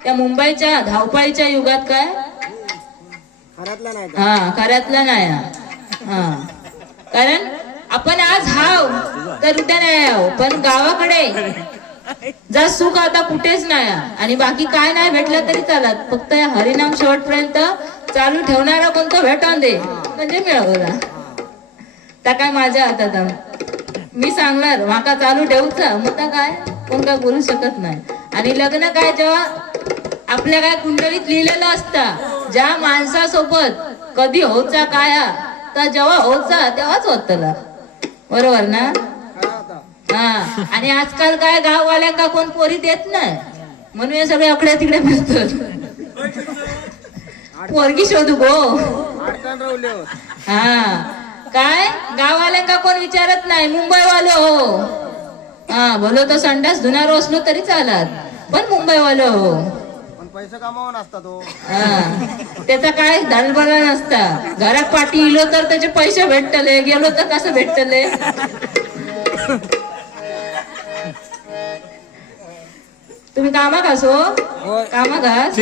त्या मुंबईच्या धावपळीच्या युगात काय? हा खऱ्यातला नाही हा. कारण आपण आज हाव तर उद्या नाही हाव पण गावाकडे जा सुख आता कुठेच नाही. आणि बाकी काय नाही भेटलं तरी चालत फक्त या हरिनाम शेवटपर्यंत चालू ठेवणारा कोणतं भेटून दे म्हणजे मिळवला त्या काय माझ्या हातात आहे. मी सांगणार माका चालू ठेवचा मग काय कोण काय बोलू शकत नाही आणि लग्न काय जेव्हा आपल्या काय कुंडलीत लिहिलेलं असतं. ज्या माणसासोबत कधी होचा काय तर जेव्हा होचा तेव्हाच होत बरोबर ना? हा. आणि आजकाल काय गाववाल्यांका कोण पोरी देत नाही? म्हणून हे सगळे अकड्या तिकडे फिरतात. पोरगी शोधू गो. हा. काय? गाववाल्यांका कोण विचारत नाही? मुंबईवालो. हो हा बोलो तो संडास धुणार असलो तरी चालत. पण मुंबईवालो हो. पण पैसे कमावून असता तो. हा त्याचा काय दलबला नसता. घरात पाठी इलो तर त्याचे पैसे भेटतले गेलो तर कसं भेटतले? तुम्ही कामा घासो होय. कामा घास?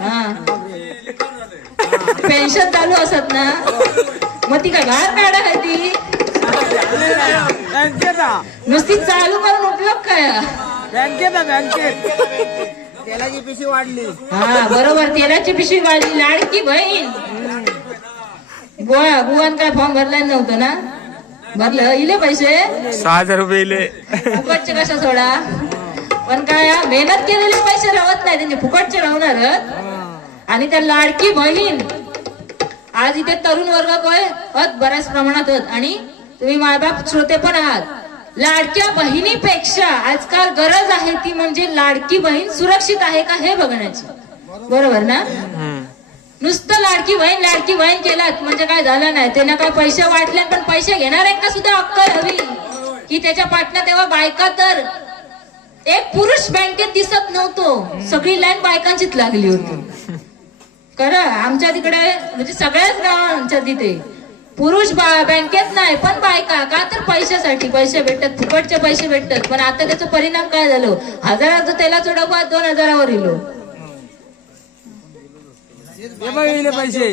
हा. पेन्शन चालू असत ना? मग ती काय बाहेर काढा काय ती नुसती चालू करून उपयोग काय? बँकेचा बँकेत तेलाची पिशी वाढली. हा बरोबर तेलाची पिशवी वाढली. लाडकी बहीण. बुवा बुवान काय फॉर्म भरला नव्हतं ना? भरलं. इले पैसे? सहा हजार रुपये इले. फुकटचे कशा सोडा? पण काय मेहनत केलेले पैसे राहत नाही त्यांचे फुकटचे राहणार आणि त्या लाडकी बहीण. आज इथे तरुण वर्ग काय होत बऱ्याच प्रमाणात होत. आणि तुम्ही मायबाप श्रोते पण आहात. लाडक्या बहिणीपेक्षा आजकाल गरज आहे ती म्हणजे लाडकी बहीण सुरक्षित आहे का हे बघण्याची. बरोबर ना. नुसतं लाडकी बहीण लाडकी बहीण केलात म्हणजे काय झालं नाही. त्यानं काय पैसे वाटले पण पैसे घेणाऱ्यांना सुद्धा अक्कल हवी? की त्याच्या पाटणं तेव्हा बायका तर एक पुरुष बँकेत दिसत नव्हतो. सगळी लाईन बायकांचीच लागली होती. खरं आमच्या तिकडे म्हणजे सगळ्याच गावांच्या तिथे पुरुष बँकेत नाही पण बायका का तर पैशासाठी? पैसे भेटतात फुकटचे पैसे भेटतात. पण आता त्याचा परिणाम काय झालो? हजाराचा तेलाचा डबा दोन हजारावर इलो. पैसे.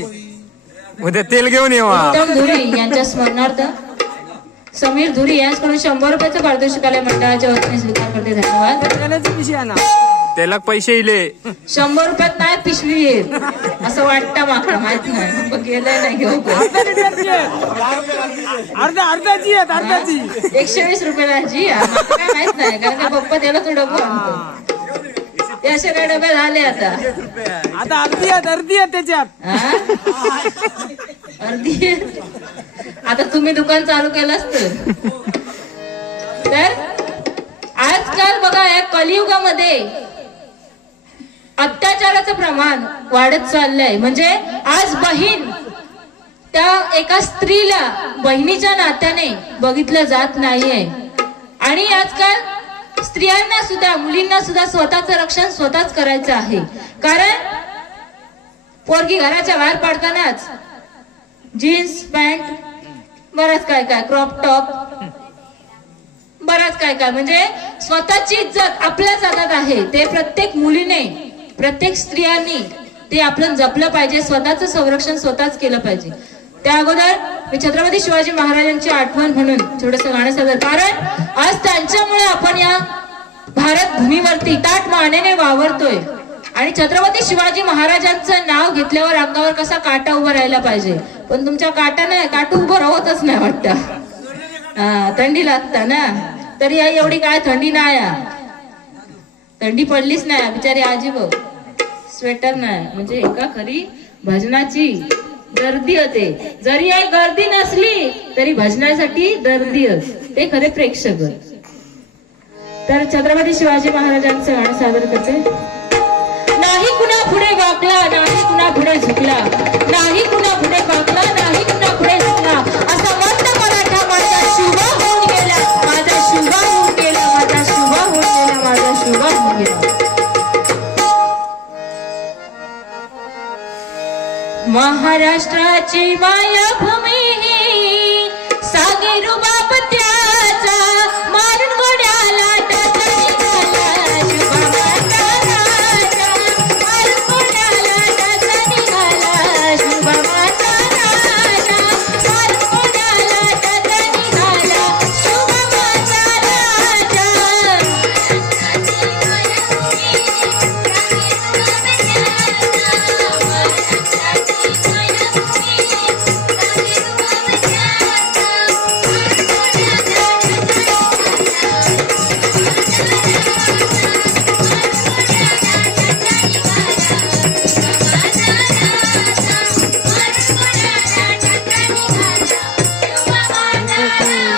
उद्या तेल घेऊन उत्तम धुरी यांच्या स्मरणार्थ. समीर धुरी यांच्याकडून शंभर रुपयाचं पारितोषिक आलंय मंडळाच्या वतीने स्वीकार करते. धन्यवाद. त्याला पैसे इले. शंभर रुपयात नाही पिशवी येईल. असं वाटतं माकडं माहीत नाही. मग गेलंय नाही घेऊ? अर्धा अर्धाची आहेत अर्धाची. एकशे वीस रुपयाला जी हा, मला काय माहीत नाही कारण का पप्पा त्याला तो डबो आणतो ते असे काय डबे झाले आता? आता अर्धी आहेत अर्धी आहेत त्याच्यात. हा? अर्धी आता तुम्ही दुकान चालू केलं असतं तर आजकाल बघा या कलियुगामध्ये अत्याचाराचं प्रमाण वाढत चाललंय. म्हणजे आज बहीण त्या एका स्त्रीला बहिणीच्या नात्याने बघितलं जात नाहीये. आणि आजकाल स्त्रियांना सुद्धा मुलींना सुद्धा स्वतःचं रक्षण स्वतःच करायचं आहे. कारण पोरगी घराच्या बाहेर पडतानाच जीन्स पॅन्ट बराच काय काय क्रॉप टॉप बराच काय काय. म्हणजे स्वतःची इज्जत आपल्याच हातात आहे. ते प्रत्येक मुलीने प्रत्येक स्त्रियांनी ते आपलं जपलं पाहिजे स्वतःचं संरक्षण स्वतःच केलं पाहिजे. त्या अगोदर मी छत्रपती शिवाजी महाराजांची आठवण म्हणून थोडस गाणं सादर कारण आज त्यांच्यामुळे आपण या भारत भूमीवरती ताट मानेने वावरतोय. आणि छत्रपती शिवाजी महाराजांचं नाव घेतल्यावर अंगावर कसा काटा उभा राहिला पाहिजे. पण तुमच्या काटा नाही काटू उभं राहतच नाही वाटतं. हा थंडी लागता ना? तरी या एवढी काय थंडी नाही थंडी पडलीच नाही बिचारी आजी बघ स्वेटर नाही. म्हणजे एका खरी भजनाची गर्दी होते. जरी आई गर्दी नसली तरी भजनासाठी गर्दी असते ते खरे प्रेक्षक तर छत्रपती शिवाजी महाराजांचं गाणं सादर करते. नाही कुणा पुढे वाकला नाही कुणा पुढे झुकला. नाही कुणा पुढे वाकला नाही महाराष्ट्राची मायाभूमी Thank you.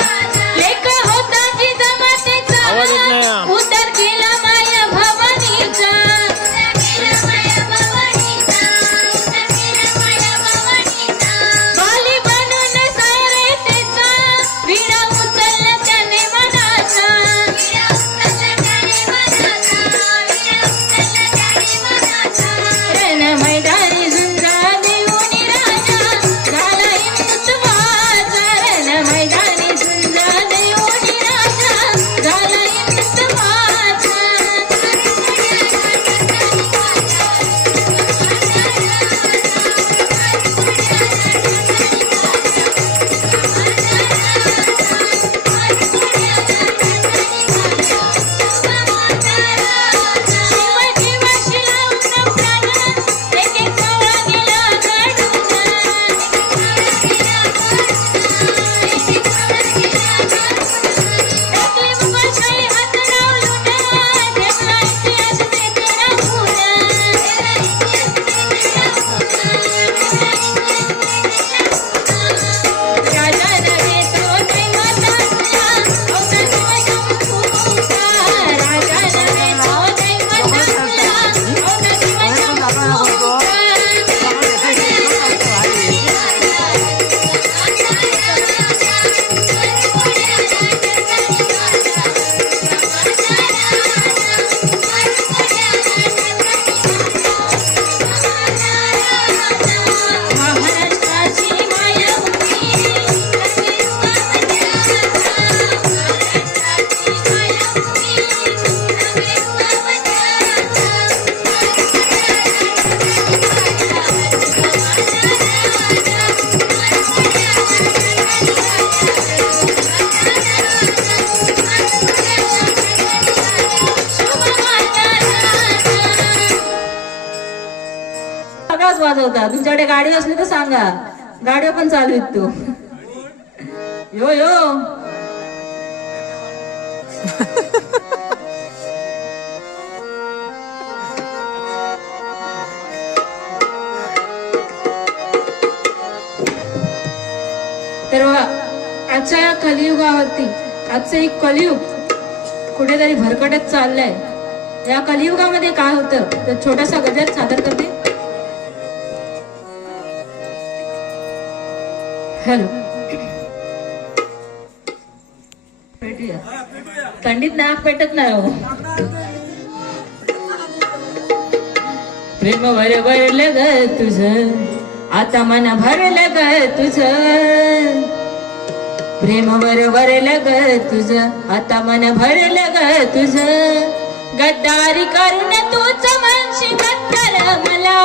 वाजवता. तुमच्याकडे गाडी असली तर सांगा. गाड्या पण चालू आहेत तू. यो यो. तर आजच्या या कलियुगावरती आजचं एक कलियुग कुठेतरी भरकटत चाललंय. या कलियुगामध्ये काय होतं? तर छोटासा गजर सादर करते. हॅलो. थंडीत नाक पेटत नाही हो. प्रेम वर वरलं ग तुझ. आता मन भरलं ग तुझ. प्रेम वर वरलं ग तुझ. आता मन भरलं ग तुझ. गद्दारी करून तूच म्हणशी बद्दल मला.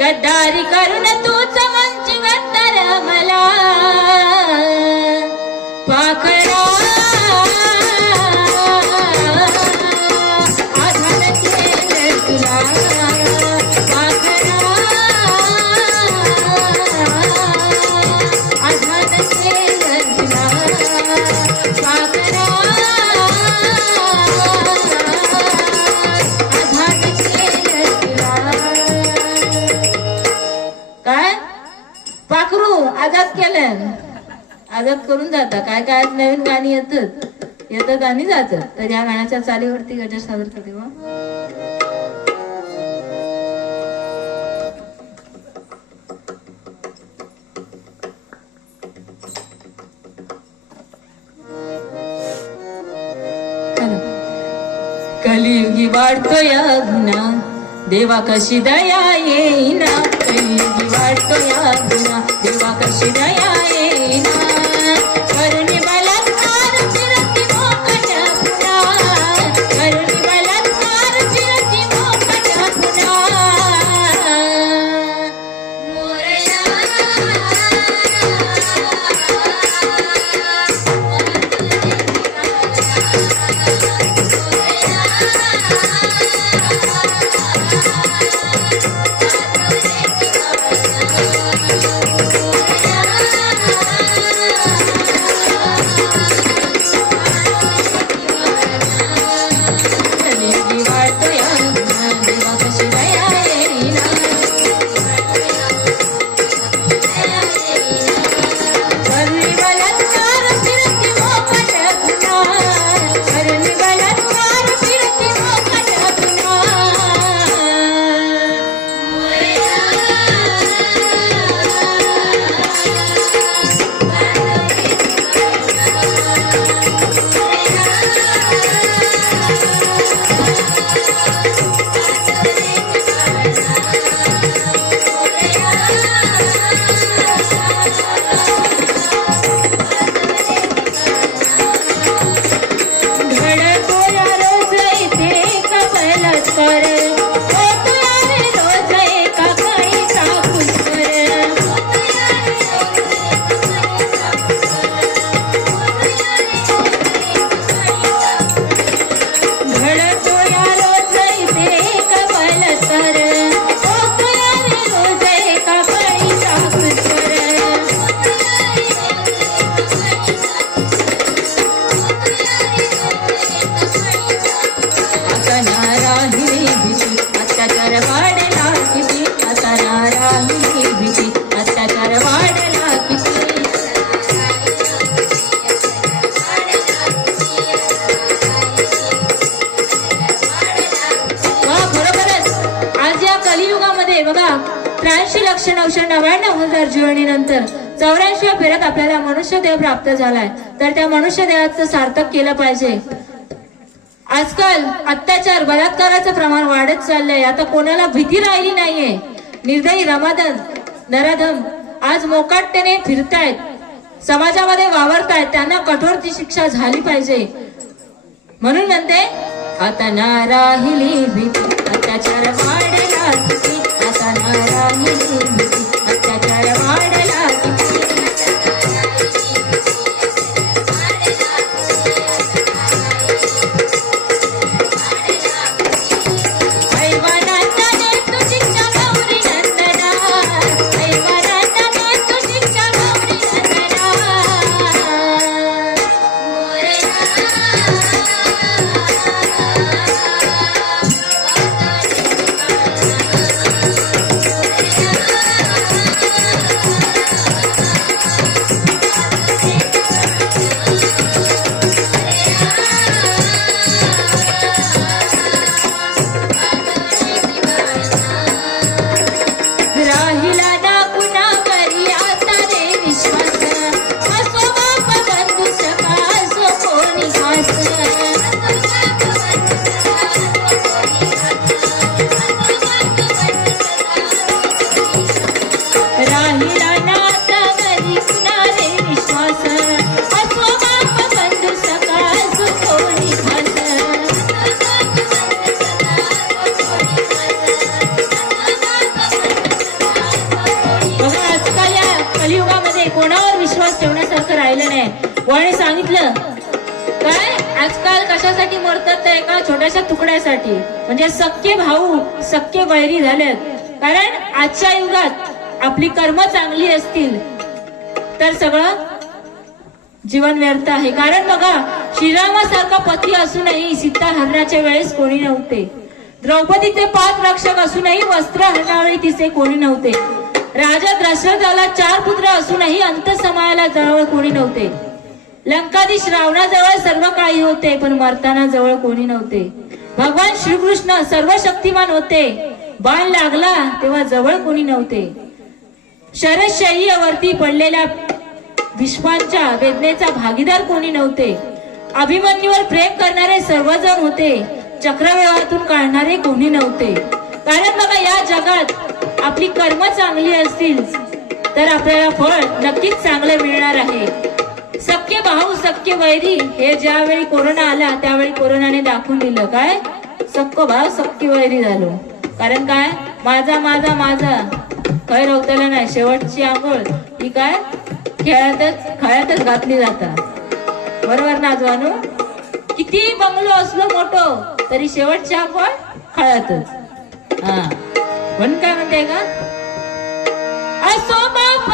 गद्दारी करून तूच म्हणशी आजाद केलं करून जाता. काय काय नवीन गाणी येतात येतात आणि जातात. तर या गाण्याच्या चालीवरती गजर सादर करते मग कलियुगी वाढतो या गुन्हा देवा कशी दया येईना कलियुगी वाढतो या गुन्हा देवा कशी दया येईना वाढला किती? आता नाराही भीती. अत्याचार वाढला किती? कलियुगामध्ये बघा त्र्याऐंशी लक्ष नऊशे नव्याण्णव हजार जीवनीनंतर चौऱ्याऐंशी फेऱ्यात आपल्याला मनुष्य देह प्राप्त झालाय. तर त्या मनुष्य देहाचं सार्थक केलं पाहिजे. आजकाल अत्याचार बलात्काराचं प्रमाण वाढत चाललंय. आता कोणाला भीती राहिली नाहीये. निर्दयी रमादन नराधम आज मोकाटतेने फिरतायत. समाजामध्ये वावरतायत. त्यांना कठोर ती शिक्षा झाली पाहिजे. म्हणून म्हणते आता ना राहिली भीती अत्याचार वाढला आता ना राहिली बघा आजकाल या कलियुगामध्ये कोणावर विश्वास ठेवण्यासारखं राहिलं नाही. कोणी सांगितलं काय? आजकाल कशासाठी मरतात तर एका छोट्याशा तुकड्यासाठी? म्हणजे सख्खे भाऊ सख्खे वैरी झालेत. कारण आजच्या युगात आपली कर्म चांगली असतील तर सगळं जीवन व्यर्थ आहे. कारण बघा श्रीरामासारखा पती असूनही सीता हरण्याच्या वेळेस कोणी नव्हते. द्रौपदीचे पाच रक्षक असूनही वस्त्र हरणारे तिचे कोणी नव्हते. राजा दशरथाला चार पुत्र असूनही अंतसमायाला जवळ कोणी नव्हते. लंकाधीश रावणाजवळ सर्व काही होते पण मरताना जवळ कोणी नव्हते. भगवान श्रीकृष्ण सर्व शक्तिमान होते. बाण लागला तेव्हा जवळ कोणी नव्हते. शरदशय्यावरती पडलेल्या विश्वांच्या वेदनेचा भागीदार कोणी नव्हते. अभिमन्यूवर प्रेम करणारे सर्वजण होते. चक्रव्यूहातून काढणारे कोणी नव्हते. कारण बघा या जगात आपली कर्म चांगली असतील तर आपल्याला फळ नक्कीच चांगलं मिळणार आहे. सख्खे भाऊ सक्के वैरी हे ज्यावेळी कोरोना आला त्यावेळी कोरोनाने दाखवून दिलं. काय? सक्क भाव सक्की वैरी झालो. कारण काय? माझा माझा माझा. काय रवतलं नाही शेवटची आंघोळ. ही काय? खेळातच खळ्यातच घातली जातात. बरोबर ना जवानू किती बंगलो असलो मोठो तरी शेवटची आपण खळ्यातच हा. पण काय म्हणते का असो बाप